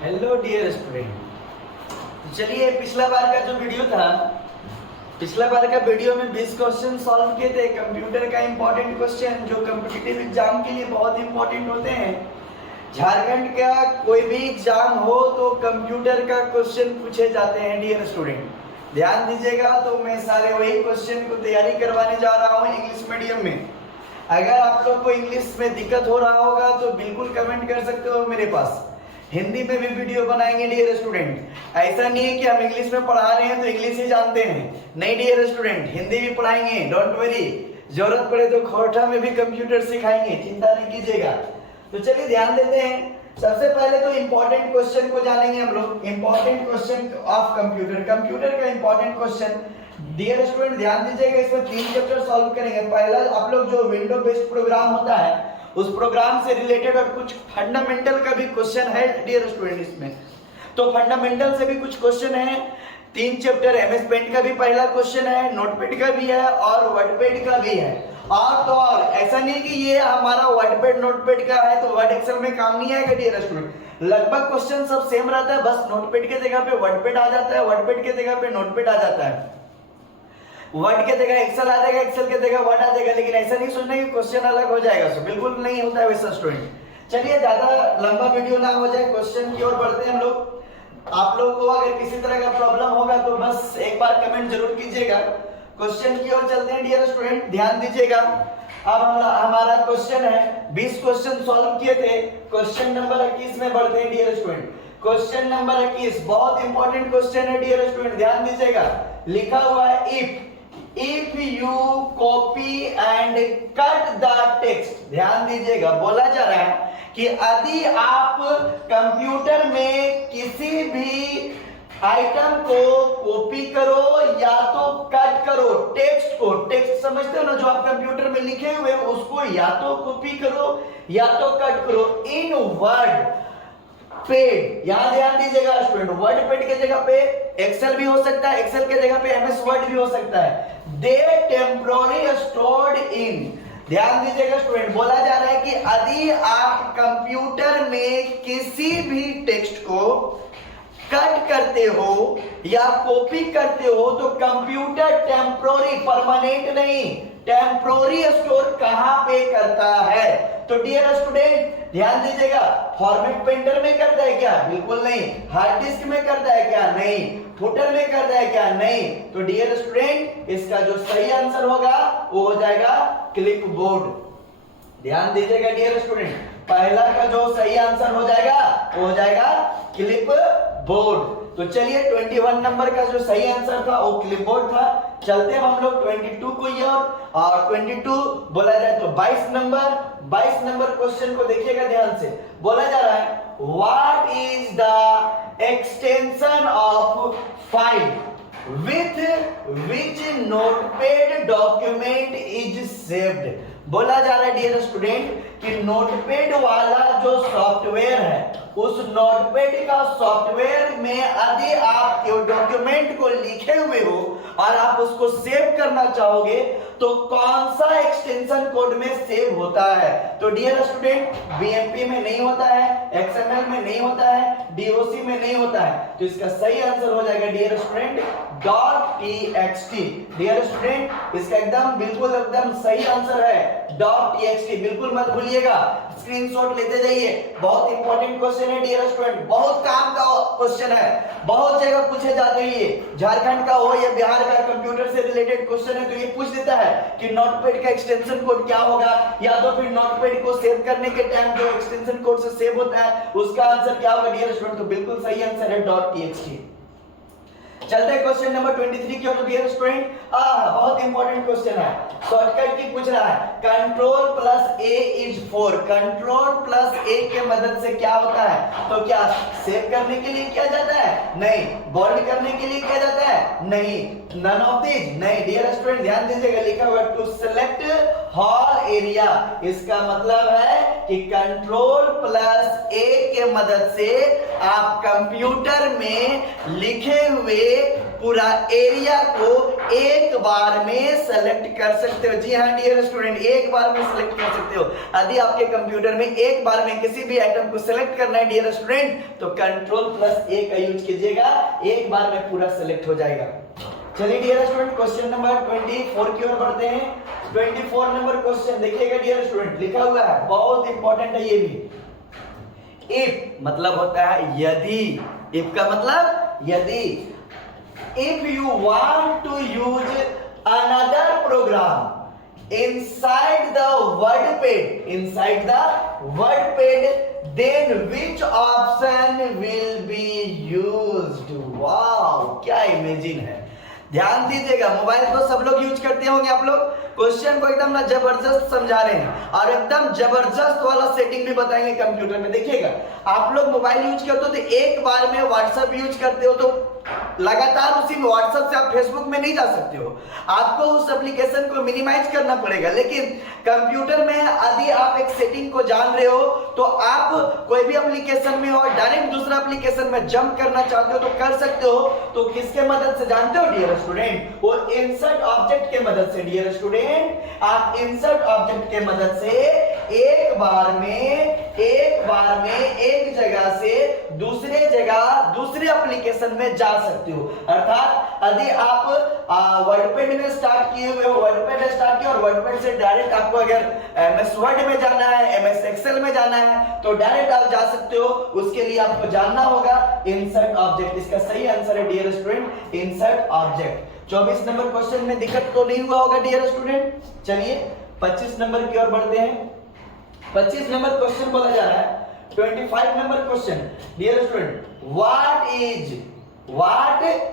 Hello dear student. तो चलिए पिछला बार का जो वीडियो था, पिछला बार का वीडियो में 20 क्वेश्चन सॉल्व किए थे कंप्यूटर का इंपॉर्टेंट क्वेश्चन जो कॉम्पिटिटिव एग्जाम के लिए बहुत इंपॉर्टेंट होते हैं। झारखंड का कोई भी एग्जाम हो तो कंप्यूटर का क्वेश्चन पूछे जाते हैं डियर स्टूडेंट, ध्यान दीजिएगा। तो मैं सारे वही क्वेश्चन को तैयारी करवाने जा रहा हूँ इंग्लिश मीडियम में। अगर आप लोग को इंग्लिश में दिक्कत हो रहा होगा तो बिल्कुल कमेंट कर सकते हो मेरे पास, हिंदी में भी वीडियो बनाएंगे डियर स्टूडेंट। ऐसा नहीं है कि हम इंग्लिश में पढ़ा रहे हैं तो इंग्लिश ही जानते हैं, नहीं डियर स्टूडेंट, हिंदी भी पढ़ाएंगे, डोंट वरी। जरूरत पड़े तो खोटा में भी कंप्यूटर सिखाएंगे, चिंता नहीं कीजिएगा। तो चलिए ध्यान देते हैं। सबसे पहले तो इंपॉर्टेंट क्वेश्चन को जानेंगे हम लोग, important question of computer, computer का इंपॉर्टेंट क्वेश्चन। डियर स्टूडेंट ध्यान दीजिएगा, इसमें 3 चैप्टर सॉल्व करेंगे। पहला आप लोग जो विंडो बेस्ड प्रोग्राम होता है उस प्रोग्राम से रिलेटेड और कुछ फंडामेंटल का भी क्वेश्चन है डियर स्टूडेंट इसमें। तो फंडामेंटल से भी कुछ क्वेश्चन है। 3 चैप्टर एमएस पेंट का भी पहला क्वेश्चन है, नोटपैड का भी है और वर्डपैड का भी है। और तो और ऐसा नहीं कि ये हमारा वर्डपैड नोटपैड का है तो वर्ड एक्सेल में काम नहीं आएगा डियर स्टूडेंट। लगभग क्वेश्चन सब सेम रहता है, बस नोटपैड के जगह पे वर्डपैड आ जाता है, वर्डपैड के जगह पे नोटपैड आ जाता है, वर्ड के जगह एक्सेल आ जाएगा, एक्सेल के जगह वर्ड आ जाएगा। लेकिन ऐसा नहीं सोचना कि क्वेश्चन अलग हो जाएगा, सो बिल्कुल नहीं होता है वैसा स्टूडेंट। चलिए ज्यादा लंबा वीडियो ना हो जाए, क्वेश्चन की ओर बढ़ते हैं हम लोग। आप लोग को अगर किसी तरह का प्रॉब्लम होगा तो बस एक बार कमेंट जरूर कीजिएगा। क्वेश्चन की ओर चलते हैं डियर स्टूडेंट, ध्यान दीजिएगा। अब हमारा क्वेश्चन है, 20 क्वेश्चन सॉल्व किए थे, क्वेश्चन नंबर 21 में बढ़ते हैं डियर स्टूडेंट। क्वेश्चन नंबर 21 बहुत इंपॉर्टेंट क्वेश्चन है डियर स्टूडेंट, ध्यान दीजिएगा। लिखा हुआ है if you copy and cut the text, ध्यान दीजिएगा, बोला जा रहा है कि यदि आप कंप्यूटर में किसी भी आइटम को कॉपी करो या तो कट करो, टेक्स्ट को, टेक्स्ट समझते हो ना जो आप कंप्यूटर में लिखे हुए उसको या तो कॉपी करो या तो कट करो इन वर्ड पेड। यहां ध्यान दीजिएगा स्टूडेंट, वर्ड पेड के जगह पे एक्सेल भी हो सकता है, एक्सेल के जगह पे एमएस वर्ड भी हो सकता है। दे टेम्पोररी स्टोर्ड इन, ध्यान दीजिएगा स्टूडेंट, बोला जा रहा है कि यदि आप कंप्यूटर में किसी भी टेक्स्ट को कट करते हो या कॉपी करते हो तो कंप्यूटर टेम्पोररी, परमानेंट नहीं, टेम्पोररी स्टोर कहां पे करता है। तो डियर स्टूडेंट ध्यान दीजिएगा, फॉर्मेट पेंटर में करता है क्या? बिल्कुल नहीं। हार्ड डिस्क में करता है क्या? नहीं। फुटर में करता है क्या? नहीं। तो डियर स्टूडेंट इसका जो सही आंसर होगा वो हो जाएगा क्लिपबोर्ड। ध्यान दीजिएगा डियर स्टूडेंट, पहला का जो सही आंसर हो जाएगा वो हो जाएगा क्लिपबोर्ड। तो चलिए 21 नंबर का जो सही आंसर था वो क्लिपबोर्ड था। चलते हैं हम लोग 22 को ये और 22 बोला जाए तो 22 नंबर क्वेश्चन को देखिएगा ध्यान से। बोला जा रहा है what is the extension of file with which notepad document is saved. बोला जा रहा है डियर स्टूडेंट कि नोटपैड वाला जो सॉफ्टवेयर है उस नोटपैड का सॉफ्टवेयर में यदि आप डॉक्यूमेंट को लिखे हुए हो और आप उसको सेव करना चाहोगे तो कौन सा एक्सटेंशन कोड में सेव होता है। तो डियर स्टूडेंट बीएमपी में नहीं होता है, एक्सएमएल में नहीं होता है, डीओसी में नहीं होता है। तो इसका सही आंसर हो जाएगा dear student .txt। Dear student इसका एकदम बिल्कुल एकदम सही आंसर है .txt, बिल्कुल मत भूलिएगा, स्क्रीनशॉट लेते जाइए। बहुत इंपॉर्टेंट क्वेश्चन है डियर स्टूडेंट, बहुत काम का क्वेश्चन है, बहुत जगह पूछे जाते हैं। ये झारखंड का हो या बिहार का कंप्यूटर से रिलेटेड क्वेश्चन है तो ये पूछ देता है कि नोटपैड का एक्सटेंशन कोड क्या होगा, या तो फिर नोटपैड को सेव करने के टाइम जो एक्सटेंशन कोड से सेव होता है उसका आंसर क्या होगा डियर स्टूडेंट। तो बिल्कुल सही आंसर है .txt। चलते हैं क्वेश्चन नंबर 23 की ओर डियर स्टूडेंट। बहुत इंपॉर्टेंट क्वेश्चन है, शॉर्टकट की पूछ रहा है। Control plus A is 4, control plus A के मदद से क्या होता है? तो क्या सेव करने के लिए किया जाता है? नहीं। बोल्ड करने के लिए किया जाता है? नहीं। नन ऑफ दीज, नहीं। डियर स्टूडेंट ध्यान दीजिएगा, लिखा हुआ टू सेलेक्ट हॉल एरिया, इसका मतलब है कि कंट्रोल प्लस ए के मदद से आप कंप्यूटर में लिखे हुए पूरा एरिया को एक बार में सेलेक्ट कर सकते हो। जी हाँ डियर स्टूडेंट, एक बार में सेलेक्ट कर सकते हो। यदि आपके कंप्यूटर में एक बार में किसी भी आइटम को सेलेक्ट करना है डियर स्टूडेंट, तो Ctrl+A का यूज कीजिएगा, एक बार में पूरा सेलेक्ट हो जाएगा। चलिए डियर स्टूडेंट क्वेश्चन नंबर 24 की ओर बढ़ते हैं। 24 नंबर क्वेश्चन देखिएगा डियर स्टूडेंट, लिखा हुआ है, बहुत इंपॉर्टेंट है ये भी। इफ मतलब होता है यदि, इफ का मतलब यदि। If you want to use another program inside the wordpad, then which option will be used? Wow, क्या इमेजिन है। ध्यान दीजिएगा, मोबाइल तो सब लोग यूज करते होंगे आप लोग। क्वेश्चन को एकदम ना जबरदस्त समझा रहे हैं और एकदम जबरदस्त वाला सेटिंग भी बताएंगे कंप्यूटर में। देखिएगा, आप लोग मोबाइल यूज करते हो तो एक बार में व्हाट्सएप यूज करते हो तो लगातार उसी में व्हाट्सएप से आप फेसबुक में नहीं जा सकते हो, आपको उस एप्लीकेशन को मिनिमाइज करना पड़ेगा। लेकिन कंप्यूटर में यदि आप एक सेटिंग को जान रहे हो तो आप कोई भी एप्लीकेशन में और डायरेक्ट दूसरा एप्लीकेशन में जंप करना चाहते हो तो कर सकते हो। तो किसके मदद से जानते हो डियर स्टूडेंट? वो इंसर्ट ऑब्जेक्ट के मदद से। डियर स्टूडेंट, आप इंसर्ट ऑब्जेक्ट के मदद से एक बार में एक जगह से दूसरे जगह दूसरे एप्लीकेशन में जा सकते हो। अर्थात यदि आप वर्डपैड में स्टार्ट किए हुए हो, वर्डपैड स्टार्ट किया और वर्डपैड से डायरेक्ट आपको अगर एमएस वर्ड में जाना है, एमएस एक्सेल में जाना है तो डायरेक्ट आप जा सकते हो। उसके लिए आपको जानना होगा इंसर्ट ऑब्जेक्ट। इसका सही आंसर है dear student insert object. 24 number question में दिक्कत तो नहीं हुआ होगा डियर स्टूडेंट। चलिए 25 नंबर की ओर बढ़ते हैं। 25 नंबर क्वेश्चन बोला जा रहा है। 25 number question dear student, what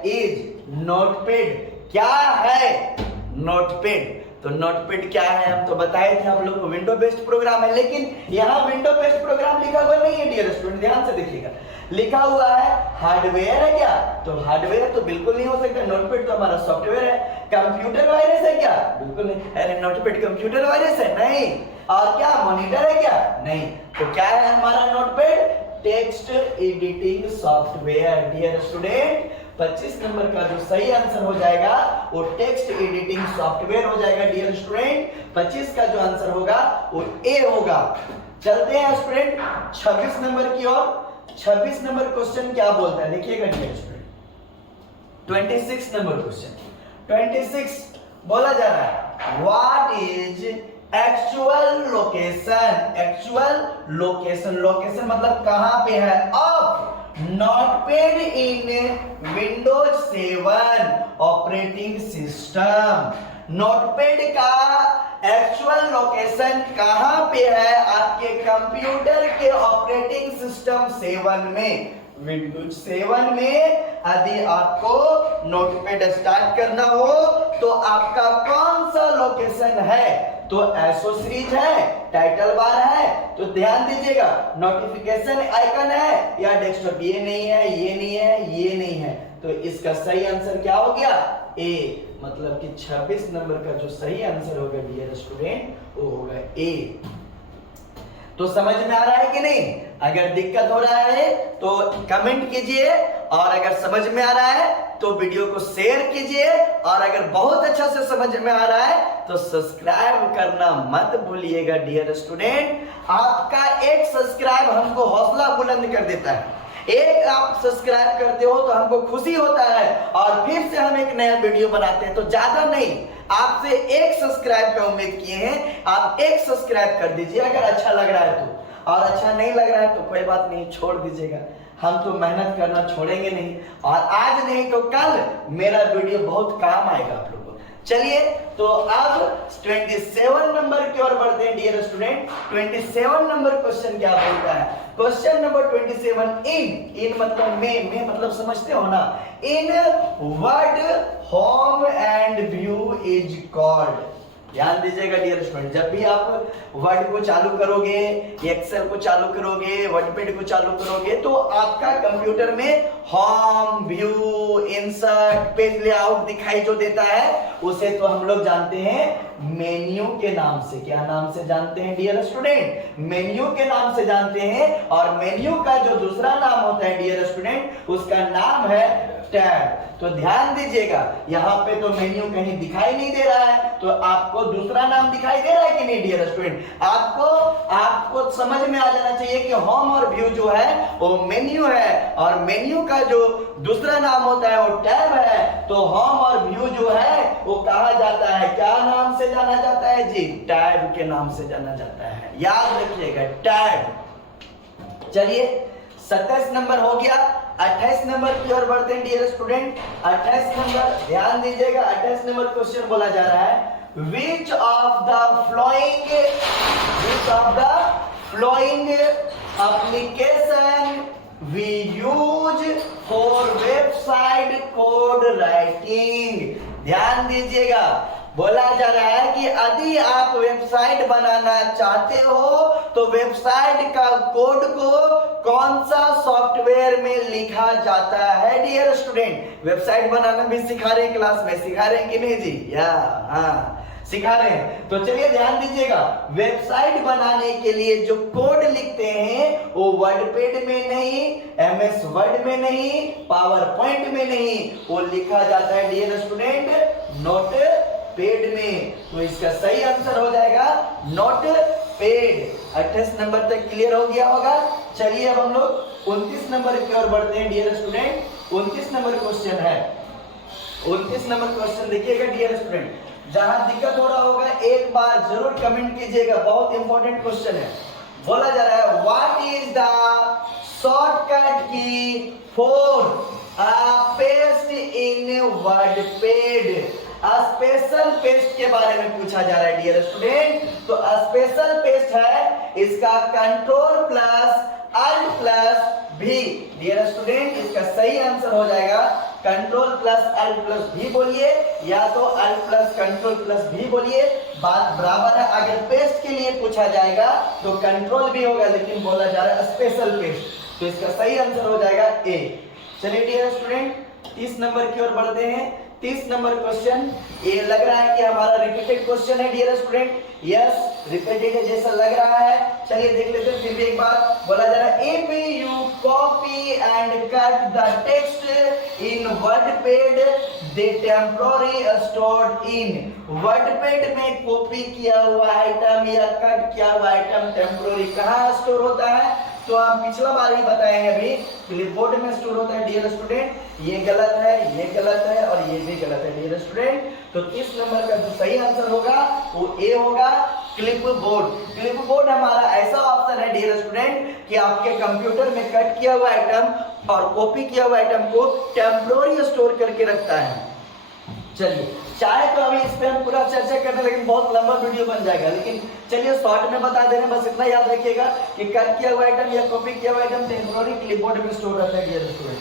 is notepad? क्या है नोटपैड? तो नोटपैड क्या है हम तो बताए थे आप लोग को, विंडो बेस्ड प्रोग्राम है। लेकिन यहाँ विंडो बेस्ड प्रोग्राम लिखा हुआ नहीं है डियर स्टूडेंट, ध्यान से देखिएगा। लिखा हुआ है हार्डवेयर है क्या? तो हार्डवेयर तो बिल्कुल नहीं हो सकता, नोटपैड तो हमारा सॉफ्टवेयर है। कंप्यूटर वायरस है क्या? बिल्कुल नहीं। अरे नोटपैड कंप्यूटर वायरस है? नहीं। और क्या मॉनिटर है क्या? नहीं। तो क्या है हमारा notepad? Text editing software. Dear student 25 number का जो सही आंसर हो जाएगा वो टेक्स्ट एडिटिंग सॉफ्टवेयर हो जाएगा डियर स्टूडेंट। 25 का जो आंसर होगा वो ए होगा। चलते हैं स्टूडेंट 26 नंबर की ओर। 26 नंबर क्वेश्चन क्या बोलता है देखिएगा डियर स्टूडेंट। 26 नंबर क्वेश्चन, 26 बोला जा रहा है what is actual location? Actual location, location मतलब कहां पे है of notepad in Windows 7 operating system. Notepad का एक्चुअल लोकेशन कहां पे है आपके कंप्यूटर के ऑपरेटिंग सिस्टम 7 में, विंडोज 7 में। यदि आपको नोटपैड स्टार्ट करना हो तो आपका कौन सा लोकेशन है? तो एसओ सीरीज है, टाइटल बार है, तो ध्यान दीजिएगा नोटिफिकेशन आइकन है या डेस्कटॉप, ये नहीं है, ये नहीं है, ये नहीं है। तो इसका सही आंसर क्या हो गया? ए। मतलब कि 26 नंबर का जो सही आंसर होगा डियर स्टूडेंट वो होगा ए। तो समझ में आ रहा है कि नहीं? अगर दिक्कत हो रहा है तो कमेंट कीजिए और अगर समझ में आ रहा है तो वीडियो को शेयर कीजिए और अगर बहुत अच्छा से समझ में आ रहा है तो सब्सक्राइब करना मत भूलिएगा डियर स्टूडेंट। आपका एक सब्सक्राइब हमको हौसला बुलंद कर देता है। एक आप सब्सक्राइब करते हो तो हमको खुशी होता है और फिर से हम एक नया वीडियो बनाते हैं। तो ज्यादा नहीं, आपसे एक सब्सक्राइब का उम्मीद किए हैं, आप एक सब्सक्राइब कर दीजिए अगर अच्छा लग रहा है तो। और अच्छा नहीं लग रहा है तो कोई बात नहीं, छोड़ दीजिएगा। हम तो मेहनत करना छोड़ेंगे नहीं और आज नहीं तो कल मेरा वीडियो बहुत काम आएगा आप लोगों को। चलिए तो अब 27 नंबर की ओर बढ़ते हैं डियर स्टूडेंट। 27 नंबर क्वेश्चन क्या बोलता है? क्वेश्चन नंबर 27, इन मतलब में मतलब समझते हो ना। In Word home and view is called. ध्यान दीजिएगा डियर स्टूडेंट, जब भी आप वर्ड को चालू करोगे, एक्सेल को चालू करोगे, वर्डपैड को चालू करोगे तो आपका कंप्यूटर में home, view, insert, page layout दिखाई जो देता है उसे तो हम लोग जानते हैं मेन्यू के नाम से। क्या नाम से जानते हैं डियर स्टूडेंट? मेन्यू के नाम से जानते हैं। और मेन्यू का जो दूसरा नाम होता है डियर स्टूडेंट, उसका नाम है टैब। तो ध्यान दीजिएगा, यहाँ पे तो मेन्यू कहीं दिखाई नहीं दे रहा है, तो आपको दूसरा नाम दिखाई दे रहा है कि नहीं डियर स्टूडेंट? आपको समझ में आ जाना चाहिए कि होम और व्यू जो है वो मेन्यू है, और मेन्यू का जो दूसरा नाम होता है वो टैब है। तो होम और व्यू जो है वो कहा जाता है, क्या नाम से जाना जाता है जी? टैब के नाम से जाना जाता है, याद रखिएगा, टैब। चलिए 27 नंबर हो गया। 28 नंबर की ओर बढ़ते हैं डियर स्टूडेंट। 28 नंबर ध्यान दीजिएगा, 28 नंबर क्वेश्चन बोला जा रहा है, which of the following application we use for website code writing। ध्यान दीजिएगा, बोला जा रहा है कि यदि आप वेबसाइट बनाना चाहते हो तो वेबसाइट का कोड को कौन सा सॉफ्टवेयर में लिखा जाता है डियर स्टूडेंट? वेबसाइट बनाना भी सिखा रहे हैं, क्लास में सिखा रहे हैं कि नहीं जी? हाँ सिखा रहे हैं। तो चलिए ध्यान दीजिएगा, वेबसाइट बनाने के लिए जो कोड लिखते हैं वो वर्डपैड में नहीं, एमएस वर्ड में नहीं, पावर पॉइंट में नहीं, वो लिखा जाता है डियर स्टूडेंट नोटपैड में। तो इसका सही आंसर हो जाएगा नोटपैड। 28 नंबर तक क्लियर हो गया होगा। चलिए अब हम लोग 29 नंबर की ओर बढ़ते हैं डियर स्टूडेंट। 29 नंबर क्वेश्चन है। 29 नंबर क्वेश्चन देखिएगा डियर स्टूडेंट, जहां दिक्कत हो रहा होगा एक बार जरूर कमेंट कीजिएगा, बहुत इंपॉर्टेंट क्वेश्चन है। बोला जा रहा है, व्हाट इज द शॉर्टकट की for paste in WordPad? Special paste के बारे में पूछा जा रहा है डियर स्टूडेंट। तो स्पेशल पेस्ट है, इसका कंट्रोल प्लस अल्ट प्लस भी। डियर स्टूडेंट इसका सही आंसर हो जाएगा कंट्रोल प्लस अल्ट प्लस भी बोलिए, या तो अल्ट प्लस कंट्रोल प्लस भी बोलिए, बात बराबर है। अगर पेस्ट के लिए पूछा जाएगा तो कंट्रोल भी होगा, लेकिन बोला जा रहा है स्पेशल पेस्ट, तो इसका सही आंसर हो जाएगा ए। चलिए डियर स्टूडेंट 30 नंबर की ओर बढ़ते हैं। 30 नंबर क्वेश्चन, ये लग रहा है कि हमारा रिपीटेड क्वेश्चन है डियर स्टूडेंट। यस रिपीटेड जैसा लग रहा है। चलिए देख लेते हैं फिर भी एक बार। बोला जा रहा है, if you copy and cut the text in WordPad they temporary stored in. WordPad में कॉपी किया हुआ आइटम या कट किया हुआ आइटम टेम्पररी कहाँ स्टोर होता है? तो हम पिछला बार ही बताए हैं, अभी क्लिपबोर्ड में स्टोर होता है डियर स्टूडेंट। ये गलत है, ये गलत है और ये भी गलत है डियर स्टूडेंट। तो 30 नंबर का जो सही आंसर होगा वो ए होगा, क्लिपबोर्ड। क्लिपबोर्ड हमारा ऐसा ऑप्शन है डियर स्टूडेंट कि आपके कंप्यूटर में कट किया हुआ आइटम और कॉपी किया हुआ आइटम को टेम्पररी स्टोर करके रखता है। चलिए चाहे तो अभी इस पे हम पूरा चर्चा करने, लेकिन बहुत लंबा वीडियो बन जाएगा, लेकिन चलिए शॉर्ट में बता दे रहे हैं। बस इतना याद रखिएगा कि कट किया हुआ आइटम या कॉपी किया हुआ आइटम टेम्पररी क्लिपबोर्ड में स्टोर रहता है डियर स्टूडेंट।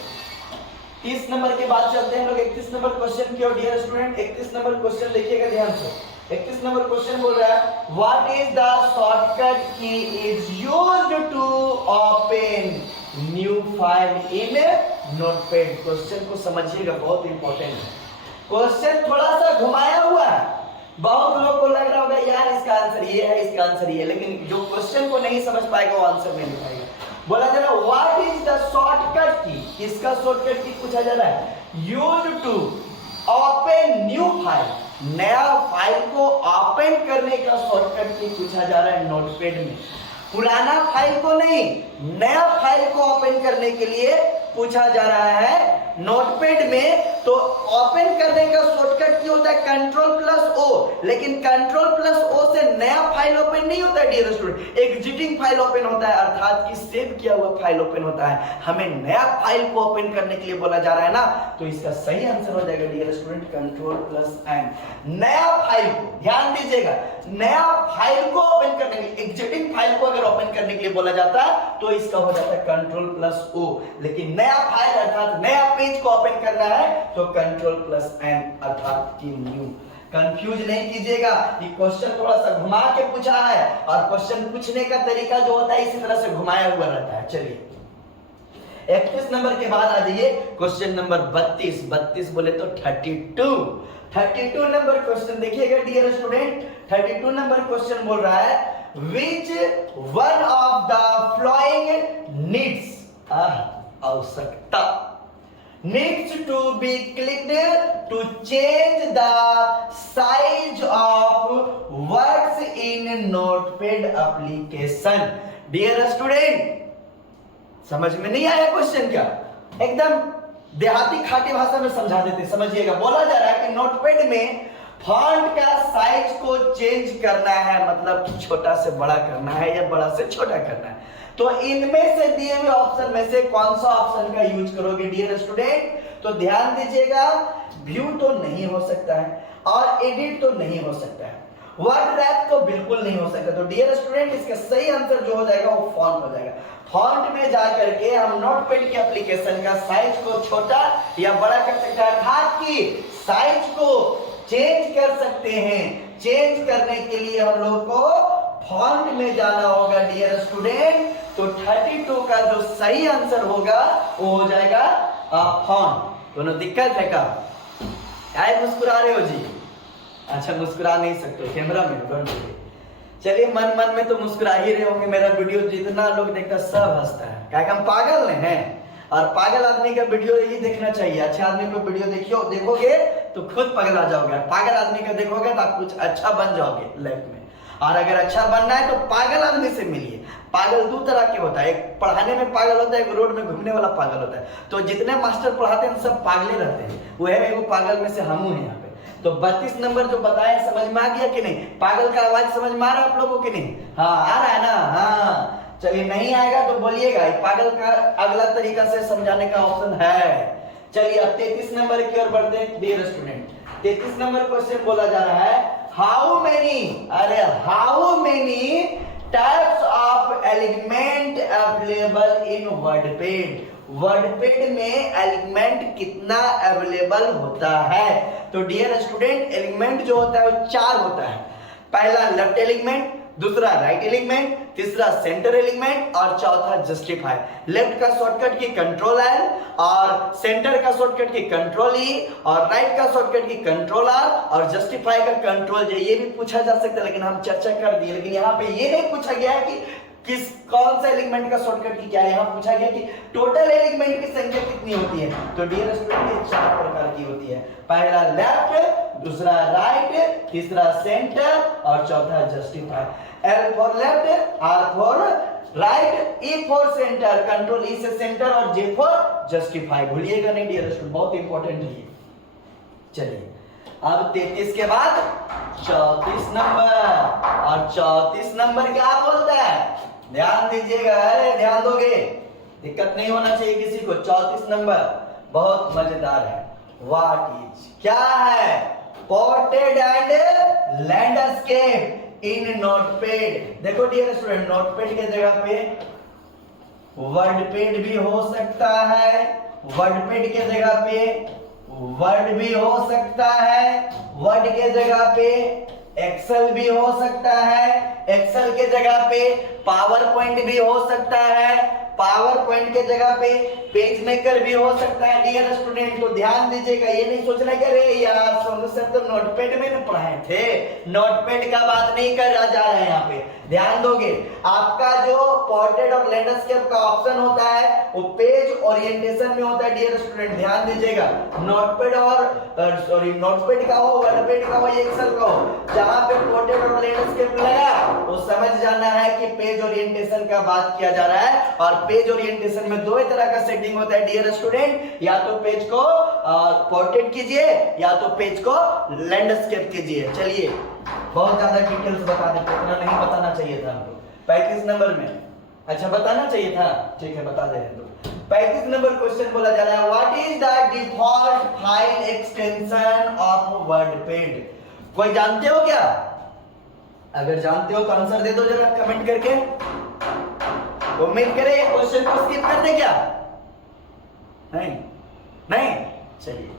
30 नंबर के बाद चलते हैं लोग 31 नंबर क्वेश्चन की ओर डियर स्टूडेंट। 31 नंबर क्वेश्चन देखिएगा ध्यान से। 31 नंबर क्वेश्चन बोल रहा है, what is the shortcut key is used to open new file in notepad? Question को समझिएगा, बहुत इंपॉर्टेंट है। क्वेश्चन थोड़ा सा घुमाया हुआ है, बहुत लोगों को लग रहा होगा यार इसका आंसर ये है, इसका आंसर ये है, लेकिन जो क्वेश्चन को नहीं समझ पाएगा वो आंसर नहीं लिखाएगा। बोला जा रहा है, व्हाट इज द शॉर्टकट की? किसका शॉर्टकट की पूछा जा रहा है? Used to open new file, नया फाइल को ओपन करने का शॉर्टकट की पूछा जा रहा है नोटपैड में। पुराना फाइल को नहीं, नया फाइल को ओपन करने के लिए पूछा जा रहा है नोटपैड में। तो ओपन करने का शॉर्टकट क्या होता है? कंट्रोल प्लस ओ, लेकिन कंट्रोल प्लस ओ से नया फाइल ओपन नहीं होता है dear student, existing file open होता है, अर्थात कि सेव किया हुआ फाइल ओपन होता है। हमें नया फाइल को ओपन करने के लिए बोला जा रहा है ना, तो इसका सही आंसर हो जाएगा dear student control plus N. नया फाइल को, ध्यान दीजिएगा, नया फाइल को ओपन करने के लिए, एग्जिस्टिंग फाइल को अगर ओपन करने के लिए बोला जाता है तो इसका हो जाता है कंट्रोल प्लस ओ, लेकिन नया फाइल अर्थात नया पेज को ओपन करना है तो कंट्रोल प्लस एन अर्थात कि न्यू। कंफ्यूज नहीं कीजिएगा, ये क्वेश्चन थोड़ा सा घुमा के पूछा है और क्वेश्चन पूछने का तरीका जो होता है इसी तरह से घुमाया हुआ रहता है। चलिए 31 नंबर के बाद आ जाइए क्वेश्चन नंबर 32। 32 बोले तो 32 नंबर क्वेश्चन देखिएगा डियर स्टूडेंट। 32 नंबर क्वेश्चन बोल रहा है which one of the flowing needs आवश्यकता needs to be clicked to change the size of words in notepad application। dear student समझ में नहीं आया क्वेश्चन क्या? एकदम देहाती खाटी भाषा में समझा देते, समझिएगा। बोला जा रहा है कि नोटपैड में फॉन्ट का साइज को चेंज करना है, मतलब छोटा से बड़ा करना है या बड़ा से छोटा करना है। तो इनमें से दिए हुए ऑप्शन में से कौन सा ऑप्शन का यूज करोगे डियर स्टूडेंट? तो ध्यान दीजिएगा, व्यू तो नहीं हो सकता है और एडिट तो नहीं हो सकता है, वर्ड रैप तो बिल्कुल नहीं हो सकता। तो डियर स्टूडेंट इसका सही आंसर जो हो जाएगा वो फॉन्ट हो जाएगा। फॉन्ट में जाकर के हम नोटपैड के एप्लीकेशन का साइज को छोटा या बड़ा कर सकते हैं, अर्थात कि साइज को चेंज कर सकते हैं। चेंज करने के लिए हम लोग को फॉन्ट में जाना होगा डियर स्टूडेंट। तो 32 का जो सही आंसर होगा वो हो जाएगा फॉन्ट। दोनों दिक्कत है का? क्या मुस्कुरा रहे हो जी? अच्छा मुस्कुरा नहीं सकते, कैमरा में डोंट वरी। चलिए मन मन में तो मुस्कुरा ही रहे होंगे। मेरा वीडियो जितना लोग देखता सब हंसता है, क्या हम पागल नहीं हैं? और पागल आदमी का वीडियो यही देखना चाहिए। अच्छे आदमी को वीडियो देखोगे तो खुद पागल आ जाओगे, पागल आदमी का देखोगे तो आप कुछ अच्छा बन जाओगे लाइफ में। और अगर अच्छा बनना है तो पागल आदमी से मिलिए। पागल दो तरह के होता है, एक पढ़ाने में पागल होता है, एक रोड में घूमने वाला पागल होता है। तो जितने मास्टर पढ़ाते हैं सब पागले रहते हैं, वो है वो पागल में से हम हैं यहाँ पे। तो 32 नंबर जो बताए समझ में आ गया कि नहीं? पागल का आवाज समझ में आ रहा है आप लोगों की नहीं? हाँ आ रहा है ना? हाँ चलिए, नहीं आएगा तो बोलिएगा। पागल का अगला तरीका से समझाने का ऑप्शन है। चलिए अब 33 नंबर की ओर बढ़ते हैं डियर स्टूडेंट। 33 नंबर क्वेश्चन बोला जा रहा है how many types of element available in WordPad. WordPad में एलिमेंट कितना अवेलेबल होता है? तो डियर स्टूडेंट एलिमेंट जो होता है वो 4 होता है। पहला लेफ्ट एलिमेंट, दूसरा राइट एलिमेंट, तीसरा सेंटर एलिमेंट और चौथा जस्टिफाई। लेफ्ट का शॉर्टकट की कंट्रोल एल और सेंटर का शॉर्टकट की कंट्रोल ई और राइट का शॉर्टकट की कंट्रोल आर और जस्टिफाई का कंट्रोल जे। ये भी पूछा जा सकता है लेकिन हम चर्चा कर दिए। लेकिन यहाँ पे ये नहीं पूछा गया है कि कौन सा एलिमेंट का शॉर्टकट की क्या है। यहाँ पूछा गया कि टोटल एलिमेंट की संख्या कितनी होती है। तो डियर स्टूडेंट ये 4 प्रकार की होती है। पहला लेफ्ट, दूसरा राइट, तीसरा सेंटर और चौथा justify. L for left, R for right, E for centre, control E से सेंटर और जे फॉर जस्टिफाई। भूलिएगा नहीं डियर स्टूडेंट, बहुत इंपॉर्टेंट है। चलिए अब 33 के बाद 34 नंबर। और 34 नंबर क्या बोलता है? ध्यान दीजिएगा, ध्यान दोगे, दिक्कत नहीं होना चाहिए किसी को। 34 नंबर बहुत मजेदार है। व्हाट इज, क्या है? Portrait and landscape in notepad. देखो डियर स्टूडेंट, नोटपैड के जगह पे वर्डपैड भी हो सकता है, वर्डपैड के जगह पे वर्ड भी हो सकता है, वर्ड के जगह पे एक्सेल भी हो सकता है, एक्सेल के जगह पे पावर पॉइंट भी हो सकता है, पावर पॉइंट के जगह पे पेज मेकर भी हो सकता है। डियर स्टूडेंट तो ध्यान दीजिएगा, ये नहीं सोचना कि अरे यार सोनू सर तो नोटपैड में न पढ़ाए थे। नोटपैड का बात नहीं कर जा रहा है यहाँ पे, ध्यान दोगे। आपका जो पोर्ट्रेट और लैंडस्केप का ऑप्शन होता है वो पेज ओरिएंटेशन में होता है। डियर स्टूडेंट ध्यान दीजिएगा, नोटपैड और सॉरी नोटपैड का हो, वर्डपैड का हो, एक्सेल का हो, जहां पे पोर्ट्रेट और लैंडस्केप लगा वो समझ जाना है कि पेज ओरिएंटेशन का बात किया जा रहा है। और पेज ओरिएंटेशन में 2 तरह का सेटिंग होता है डियर स्टूडेंट, या तो पेज को पोर्ट्रेट कीजिए या तो पेज को लैंडस्केप कीजिए। चलिए बहुत ज्यादा डिटेल्स बता देते, इतना नहीं बताना चाहिए था हमको 35 नंबर में। अच्छा बताना चाहिए था, ठीक है बता दे रहे तो। 35 नंबर क्वेश्चन बोला जा रहा है what is the default file extension of WordPad. कोई जानते हो क्या? अगर जानते हो तो आंसर दे दो जरा कमेंट करके। उम्मीद करें क्वेश्चन को स्किप कर दे क्या? नहीं चलिए,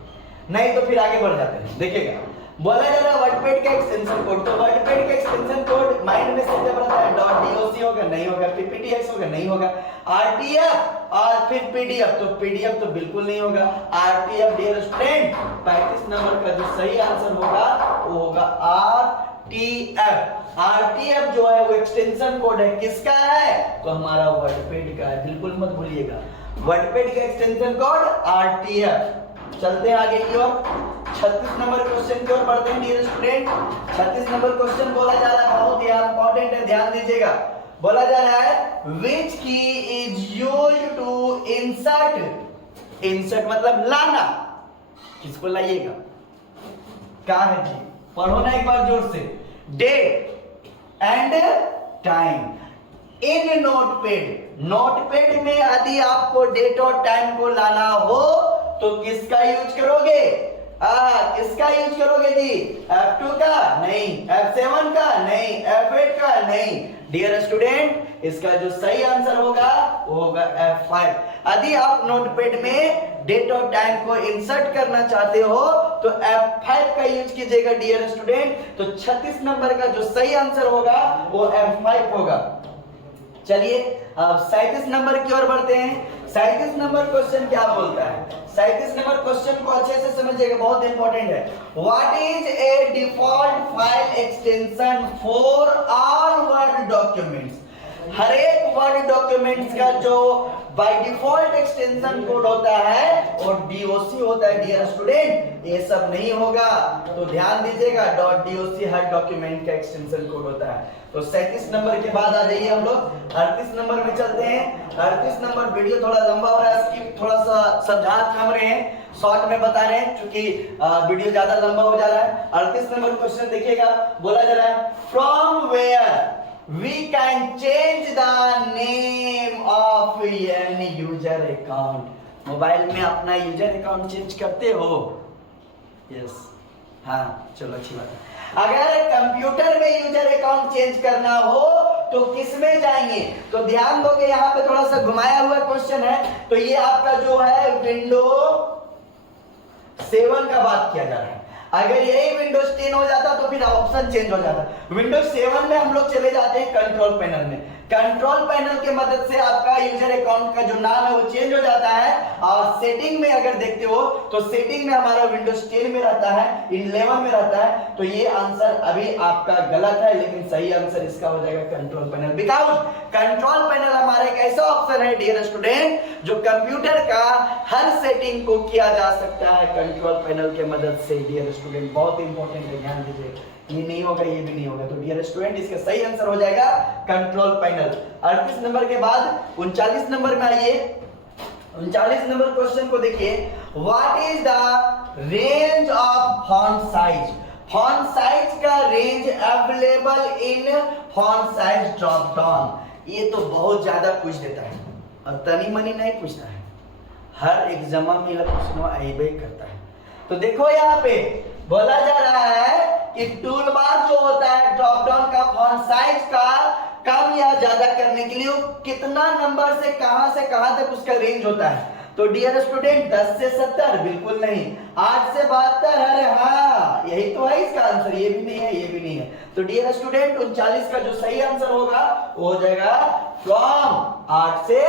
नहीं तो फिर आगे बढ़ जाते हैं। देखिएगा बोला जा रहा है वर्डपैड का एक्सटेंशन कोड। तो वर्डपैड का एक्सटेंशन कोड माइंड में सेटअप रहता है, .doc होगा नहीं होगा, pptx होगा नहीं होगा, rtf और फिर पीडीएफ, तो पीडीएफ तो बिल्कुल नहीं होगा। आरटीएफ डियर स्टूडेंट 35 नंबर का जो सही आंसर होगा वो होगा आरटीएफ। आरटीएफ जो है वो एक्सटेंशन कोड है, किसका है? तो हमारा वर्डपेड का है, बिल्कुल मत भूलिएगा। वर्डपेड का एक्सटेंशन कोड आरटीएफ। चलते हैं आगे की ओर, 36 नंबर क्वेश्चन की ओर बढ़ते हैं डियर स्टूडेंट। 36 नंबर क्वेश्चन बोला जा रहा है, बहुत ही इंपॉर्टेंट है, ध्यान दीजिएगा। बोला जा रहा है which key is used to insert. Insert मतलब लाना, किसको लाइएगा? क्या है जी? पढ़ो ना एक बार जोर से। Date and time in notepad. Notepad में यदि आपको डेट और टाइम को लाना हो तो किसका यूज करोगे? किसका यूज करोगे जी? F2 का नहीं, F7 का नहीं, F8 का नहीं। डियर स्टूडेंट इसका जो सही आंसर होगा वो होगा F5। यदि आप नोटपैड में डेट और टाइम को इंसर्ट करना चाहते हो तो F5 का यूज कीजिएगा डियर स्टूडेंट। तो 36 नंबर का जो सही आंसर होगा वो F5 होगा। चलिए अब 37 नंबर की ओर बढ़ते हैं। 37 नंबर क्वेश्चन क्या बोलता है? 37 नंबर क्वेश्चन को अच्छे से समझिएगा, बहुत इंपॉर्टेंट है। What is a default file extension for all Word documents. हर एक वर्ड डॉक्यूमेंट्स का जो बाय डिफॉल्ट एक्सटेंशन कोड होता है और डीओसी होता है डियर स्टूडेंट, ये सब नहीं होगा, तो ध्यान दीजिएगा। .doc हर डॉक्यूमेंट का एक्सटेंशन कोड होता है। तो 37 नंबर के बाद आ जाइए हम लोग 38 नंबर में चलते हैं। 38 नंबर वीडियो थोड़ा लंबा हो रहा है, इसकी थोड़ा सा समझा थम रहे हैं, शॉर्ट में बता रहे हैं क्योंकि वीडियो ज्यादा लंबा हो जा रहा है। 38 नंबर क्वेश्चन देखिएगा, बोला जा रहा है from where we can change the name of an user account। Mobile में अपना यूजर अकाउंट चेंज करते हो? यस, हाँ चलो अच्छी बात है। अगर कंप्यूटर में यूजर अकाउंट चेंज करना हो तो किस में जाएंगे? तो ध्यान दोगे यहाँ पे थोड़ा सा घुमाया हुआ क्वेश्चन है, तो ये आपका जो है विंडो 7 का बात किया जा रहा है। अगर यही विंडोज 10 हो जाता तो फिर ऑप्शन चेंज हो जाता। विंडोज 7 में हम लोग चले जाते हैं कंट्रोल पैनल में। कंट्रोल पैनल के मदद से आपका यूजर अकाउंट का जो नाम है वो चेंज हो जाता है। और सेटिंग में अगर देखते हो तो सेटिंग में हमारा विंडोज 10 में रहता है, 11 में रहता है। तो ये आंसर अभी आपका गलत है, लेकिन सही आंसर इसका हो जाएगा control panel. Because control panel हमारा एक ऐसा ऑप्शन है डियर स्टूडेंट जो कंप्यूटर का हर सेटिंग को किया जा सकता है कंट्रोल पैनल के मदद से। डियर स्टूडेंट बहुत इंपॉर्टेंट है, ध्यान दीजिए। ये नहीं होगा, ये भी नहीं होगा, तो डियर स्टूडेंट इसका सही आंसर हो जाएगा कंट्रोल पैनल। 38 नंबर के बाद 39 नंबर में आइए। 39 नंबर क्वेश्चन को देखिए, what is the range of font size. Font size का range available in font size drop down. ये तो बहुत ज्यादा पूछ देता है और तनी मनी नहीं पूछता है, हर एग्जाम में पूछना आइबे करता है। तो देखो यहाँ पे बोला जा रहा है कि टूल बार जो होता है ड्रॉप डाउन का फॉन्ट साइज का कम या ज्यादा करने के लिए कितना नंबर से कहां तक उसका रेंज होता है। तो डियर स्टूडेंट 10 से 70 बिल्कुल नहीं, 8 से 72, अरे हाँ यही तो है इसका आंसर। ये भी नहीं है, ये भी नहीं है। तो डियर स्टूडेंट 39 का जो सही आंसर होगा वो हो जाएगा फ्रॉम 8 से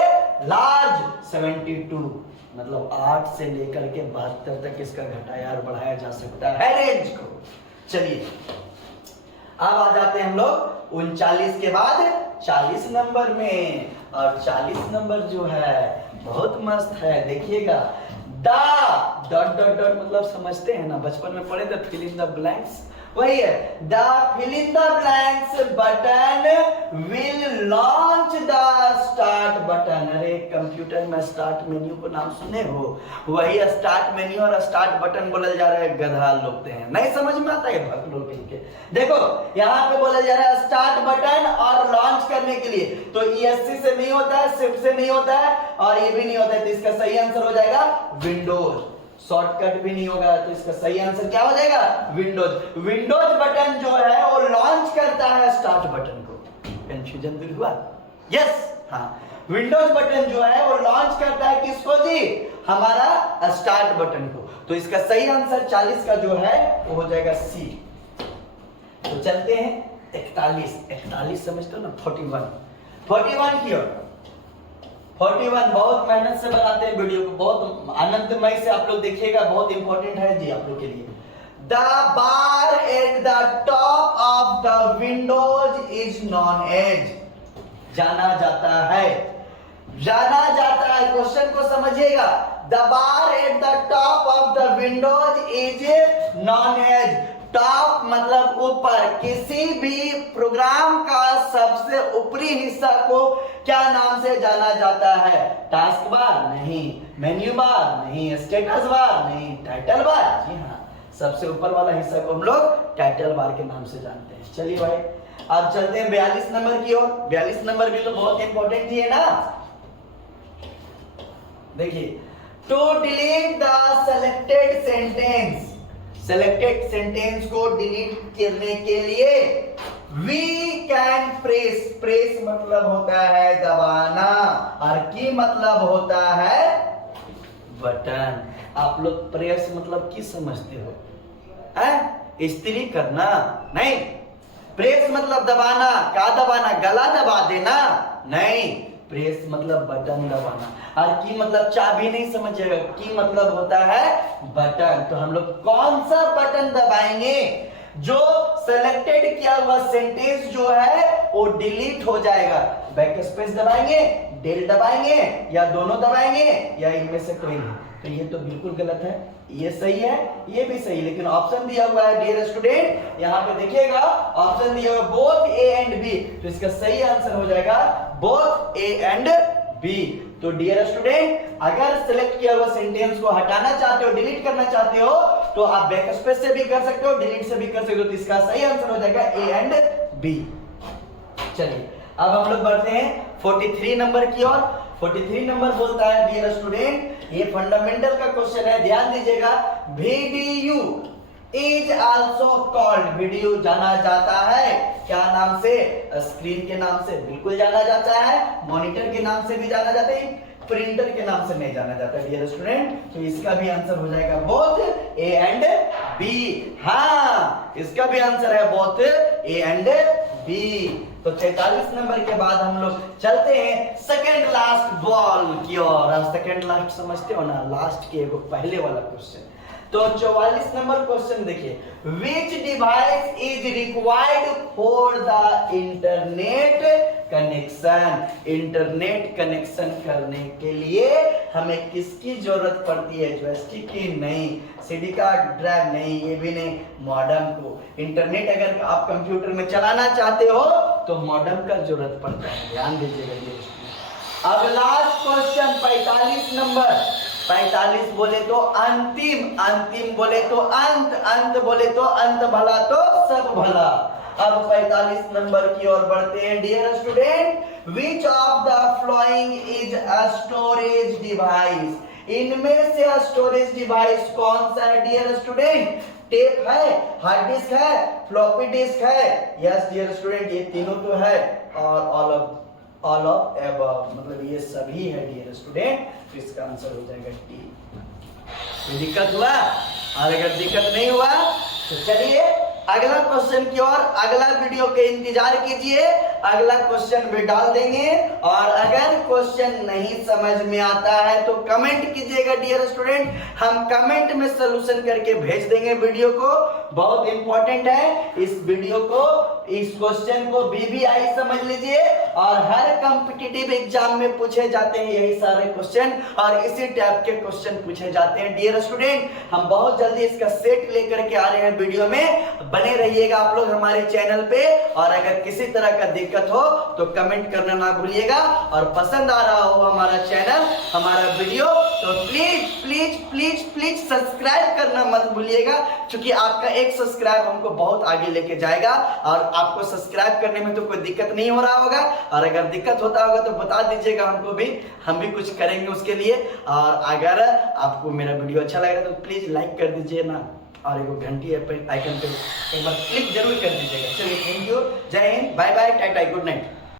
लार्ज 72, मतलब 8 से लेकर के 72 तक इसका घटाया और बढ़ाया जा सकता है रेंज को। चलिए अब आ जाते हैं हम लोग 39 के बाद 40 नंबर में। और 40 नंबर जो है बहुत मस्त है, देखिएगा। द डॉट डॉट डॉट मतलब समझते हैं ना, बचपन में पढ़े थे फिल इन द ब्लैंक्स, वही है। The fill in the blanks button will launch the start button. अरे कंप्यूटर में स्टार्ट मेन्यू को नाम सुने हो, वही स्टार्ट मेन्यू और स्टार्ट बटन बोला जा रहा है। गधा लोग हैं, नहीं समझ में आता है भक्त लोग के। देखो यहाँ पे बोला जा रहा है स्टार्ट बटन और लॉन्च करने के लिए, तो ESC से नहीं होता है, शिफ्ट से नहीं होता है और ये भी नहीं होता है। तो इसका सही आंसर हो जाएगा विंडोज। शॉर्टकट भी नहीं होगा, तो इसका सही आंसर क्या हो जाएगा विंडोज। विंडोज बटन जो है वो लॉन्च करता है स्टार्ट बटन को। कंफ्यूजन दूर हुआ? यस, हाँ विंडोज बटन जो है वो लॉन्च करता है किसको जी? हमारा स्टार्ट बटन को। तो इसका सही आंसर 40 का जो है वो हो जाएगा सी। तो चलते हैं 41 समझते हो ना, 41 की ओर। 41 बहुत मेहनत से बनाते हैं वीडियो को, बहुत आनंदमय से आप लोग देखिएगा, बहुत इंपॉर्टेंट है जी आप लोग के लिए। The bar at the top of the windows is known as, जाना जाता है, जाना जाता है। क्वेश्चन को समझिएगा, the bar at the top of the windows is known as. Top मतलब ऊपर, किसी भी प्रोग्राम का सबसे ऊपरी हिस्सा को क्या नाम से जाना जाता है? टास्क बार नहीं, मेन्यू बार नहीं, स्टेटस बार नहीं, टाइटल बार। जी हाँ, सबसे ऊपर वाला हिस्सा को हम लोग टाइटल बार के नाम से जानते हैं। चलिए भाई, अब चलते हैं 42 नंबर की ओर। 42 नंबर भी तो बहुत इंपॉर्टेंट ही है ना। देखिए, to delete the selected sentence, selected sentence को डिलीट करने के लिए वी कैन प्रेस, प्रेस मतलब होता है दबाना, और की मतलब होता है बटन। आप लोग प्रेस मतलब की समझते हो? इस्त्री करना नहीं। प्रेस मतलब दबाना, का दबाना, गला दबा देना नहीं। प्रेस मतलब बटन दबाना, और की मतलब चाबी नहीं समझिएगा, की मतलब होता है बटन। तो हम लोग कौन सा बटन दबाएंगे? जो सेलेक्टेड किया हुआ सेंटेंस जो है वो डिलीट हो जाएगा। बैक स्पेस दबाएंगे, डेल दबाएंगे, या दोनों दबाएंगे, या इनमें से कोई नहीं। तो ये तो बिल्कुल गलत है, ये सही है, ये भी सही, लेकिन ऑप्शन दिया हुआ है डियर स्टूडेंट, यहाँ पे देखिएगा ऑप्शन दिया हुआ बोथ ए एंड बी, तो इसका सही आंसर हो जाएगा बोथ ए एंड बी। तो डियर स्टूडेंट, अगर सिलेक्ट किया हुआ सेंटेंस को हटाना चाहते हो, डिलीट करना चाहते हो, तो आप बैक स्पेस से भी कर सकते हो, डिलीट से भी कर सकते हो। तो इसका सही आंसर हो जाएगा ए एंड बी। चलिए, अब हम लोग बढ़ते हैं 43 नंबर की ओर। 43 नंबर बोलता है डियर स्टूडेंट, ये फंडामेंटल का क्वेश्चन है, ध्यान दीजिएगा। Video is also called, video जाना जाता है क्या नाम से? स्क्रीन के नाम से बिल्कुल जाना जाता है, मॉनिटर के नाम से भी जाना जाता है, प्रिंटर के नाम से नहीं जाना जाता डियर स्टूडेंट। तो इसका भी आंसर हो जाएगा बोथ ए एंड बी। हाँ, इसका भी आंसर है बोथ ए एंड बी। तो 43 नंबर के बाद हम लोग चलते हैं सेकंड लास्ट बॉल की ओर। अब सेकंड लास्ट समझते हो ना, लास्ट के एगो पहले वाला क्वेश्चन। तो 44 नंबर क्वेश्चन देखिए, विच device is required for the internet connection? Internet connection करने के लिए हमें किसकी जरूरत पड़ती है? जॉयस्टिक की नहीं, सीडी कार्ड ड्राइव नहीं, ये भी नहीं, मॉडेम को। इंटरनेट अगर आप कंप्यूटर में चलाना चाहते हो तो मॉडेम का जरूरत पड़ता है, ध्यान दीजिएगा ये। अब लास्ट क्वेश्चन 45 नंबर। 45 बोले तो अंतिम, अंतिम बोले तो अंत, अंत बोले तो अंत भला तो सब भला। अब 45 नंबर की ओर बढ़ते हैं dear student. Which of the following is a storage device? इनमें से स्टोरेज डिवाइस कौन सा है डियर स्टूडेंट? टेप है, हार्ड डिस्क है, फ्लॉपी डिस्क है। यस डियर स्टूडेंट, ये तीनों तो है, और ऑल ऑफ एबव, मतलब ये सभी है डियर स्टूडेंट। तो इसका आंसर हो जाएगा डी। दिक्कत हुआ? और अगर दिक्कत नहीं हुआ तो चलिए अगला क्वेश्चन की ओर, अगला वीडियो के इंतजार कीजिए, अगला क्वेश्चन भी डाल देंगे। और अगर क्वेश्चन नहीं समझ में आता है तो कमेंट कीजिएगा डियर स्टूडेंट, हम कमेंट में सलूशन करके भेज देंगे वीडियो को। बहुत इंपॉर्टेंट है इस वीडियो को, इस क्वेश्चन को बीबीआई समझ लीजिए, और हर कॉम्पिटिटिव एग्जाम में पूछे जाते हैं यही सारे क्वेश्चन, और इसी टाइप के क्वेश्चन पूछे जाते हैं डियर स्टूडेंट। हम बहुत जल्दी इसका सेट लेकर के आ रहे हैं वीडियो में, बने रहिएगा आप लोग हमारे चैनल पे। और अगर किसी तरह का दिक्कत हो तो कमेंट करना ना भूलिएगा, और पसंद आ रहा हो हमारा चैनल, हमारा वीडियो, तो please please please please subscribe करना मत भूलिएगा, क्योंकि आपका एक सब्सक्राइब हमको बहुत आगे लेके जाएगा। और आपको सब्सक्राइब करने में तो कोई दिक्कत नहीं हो रहा होगा, और अगर दिक्कत होता होगा तो बता दीजिएगा हमको भी, हम भी कुछ करेंगे उसके लिए। और अगर आपको मेरा वीडियो अच्छा लग रहा है तो प्लीज लाइक कर दीजिए ना, और एक घंटी आइकन पे एक बार क्लिक जरूर कर दीजिएगा। चलिए, थैंक यू, जय हिंद, bye bye, tata, good night.